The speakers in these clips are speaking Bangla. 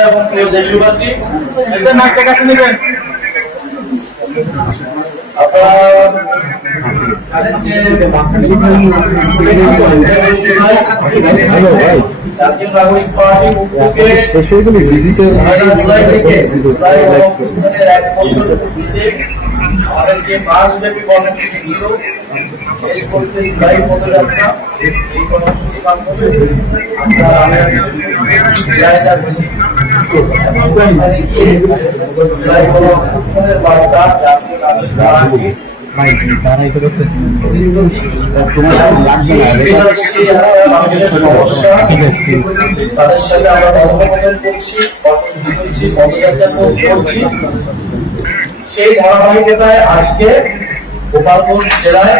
এবং দেশবাসী একদম নাকটা কাছে নেবেন? জাতীয় আমাদের যে মাসব্যাপী কর্মসূচি ছিল শেষ করতে জুলাই পদযাত্রা এই কর্মসূচি মাধ্যমে আমরা যাচ্ছি তাদের সাথে আমরা কথোপকথন করছি পদযাত্রা করছি সেই ধারাবাহিকতায় আজকে গোপালগঞ্জ জেলায়।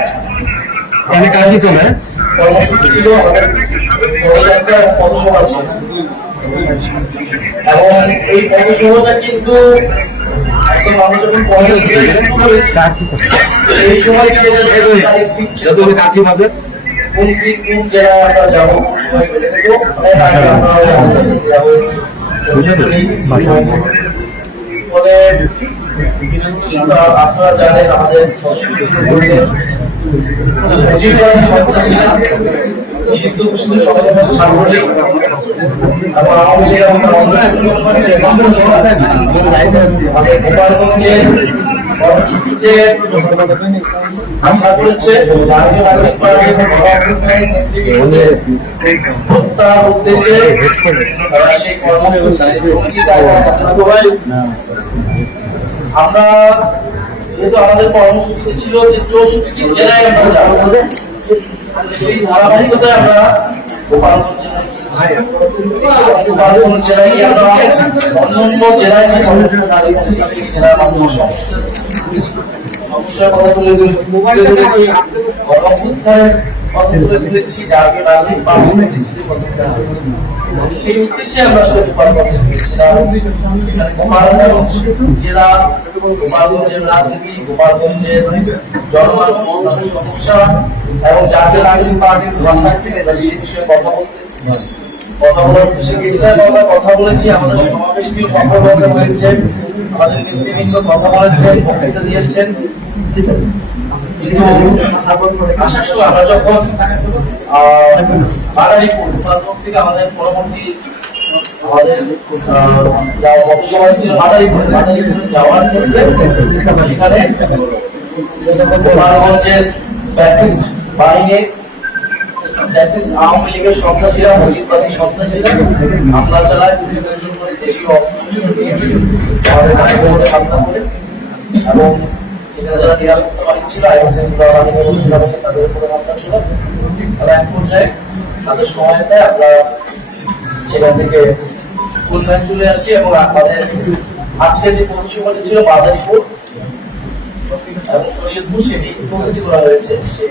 কর্মসূচি ছিল আমাদের পদযাত্রা এবং পথসভা ছিল। এবং এই কিন্তু এই সময় ছিল। কোন জেলায় আমরা যাব। যাব আপনারা জানেন আমাদের উদ্দেশ্যে সেই কর্মসূচিতে আমরা যেহেতু আমাদের কর্মসূচিতে ছিল যে চৌষট্টি জেলায় আমরা যাব। সেই ধারাবাহিকতায় আমরা গোপালগঞ্জ জেলায় অন্যান্য জেলায় যে সমস্যা দাঁড়িয়েছে সেই জেলার মানুষের সমস্যা রাজনীতি জনমানুষ সমস্যা এবং জাতীয় নাগরিক পার্টির থেকে বিষয়ে কথা বলতে কথা বলার শিখেছিলাম আমরা কথা বলেছি আমাদের সমাবেশটিও সফলভাবে হয়েছে আমাদের নেতৃবৃন্দ কথা বলেছেন বক্তৃতা দিয়েছেন। আমরা যখন আহ, মাদারীপুর থেকে আমাদের পরবর্তী আমাদের সময় ছিল মাদারীপুরে যাওয়ার ক্ষেত্রে সেখানে গোপালগঞ্জের বাহিনীর ফ্যাসিস্ট আওয়ামী লীগের সন্ত্রাসীরা মুজিববাদী সন্ত্রাসীরা হামলা চালায়, গুলি বর্ষণ করে দেশীয় অস্ত্র আমাদের হামলা করে। এবং তাদের উপরে হামলা আমরা সেখান থেকে খুলনায় চলে আসি এবং আমাদের আজকে যে পৌরসভাটি ছিল বাদারীপুর এবং শরীয়তপুর, সেটি করা হয়েছে। সেই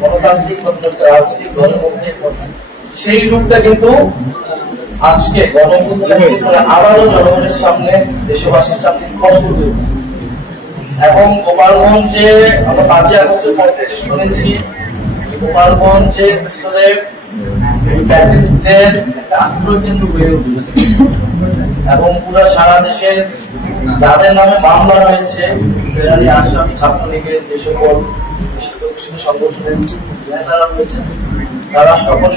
গণতান্ত্রিক রাজনৈতিক সেই রূপটা কিন্তু আজকে গণতন্ত্রের আবারও জনগণের সামনে দেশবাসীর সামনে স্পষ্ট হয়েছে এবং গোপালগঞ্জে আমরা পাঁচই আগস্টের পর থেকে শুনেছি গোপালগঞ্জের ভিতরে একটা আশ্রয় কেন্দ্র গড়ে উঠেছে। এবং পুরো সারা দেশের যাদের নামে মামলা রয়েছে ফেরারি আসামি ছাত্রলীগের যে সকল সংগঠনের নেতারা রয়েছে তারা সকলে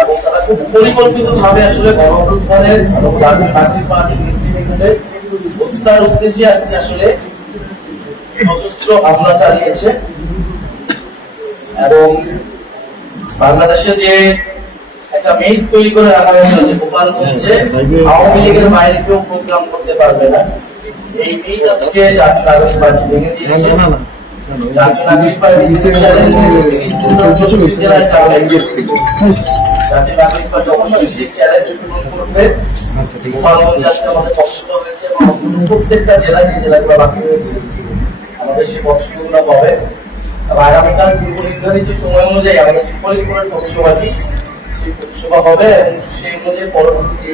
এবং তারা খুব পরিকল্পিত ভাবে আসলে এবং জাতীয় উদ্দেশ্যে আজকে আসলে সশস্ত্র হামলা চালিয়েছে। এবং বাংলাদেশে যে একটা তৈরি করে রাখা হয়েছিল যে গোপালগঞ্জে আওয়ামী লীগের বাইরে কেউ প্রোগ্রাম করতে পারবে না। এই মিট আজকে জাতীয় নাগরিক পার্টি ভেঙে দিয়েছে। জাতীয় নাগরিক পার্টি জাতীয় নাগরিক পার্টি অবশ্যই সেই চ্যালেঞ্জ পূরণ করবে। গোপালগঞ্জ আজকে আমাদের পছন্দ হয়েছে এবং প্রত্যেকটা জেলায় যে জেলাগুলো বাকি রয়েছে আমাদের সেই পছন্দগুলো হবে। আগামীকাল পূর্ব নির্ধারিত সময় অনুযায়ী আমাদের সেই পৌরসভা হবে, সেই অনুযায়ী পরবর্তী যে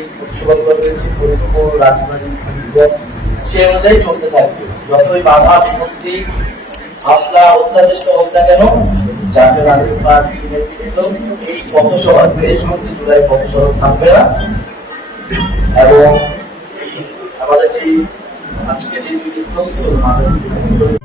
রয়েছে ফরিদপুর রাজবাড়ী সেই অনুযায়ী চলতে থাকবে। যতই বাধা, বিপত্তি, হামলা অত্যাচেষ্টা হোক না কেন জাতীয় নাগরিক পার্টি নেতৃত্ব এই পথসভার দেশ মধ্যে জুলাই পথসভা থাকবে না। এবং আমাদের যে আজকে যে শহীদ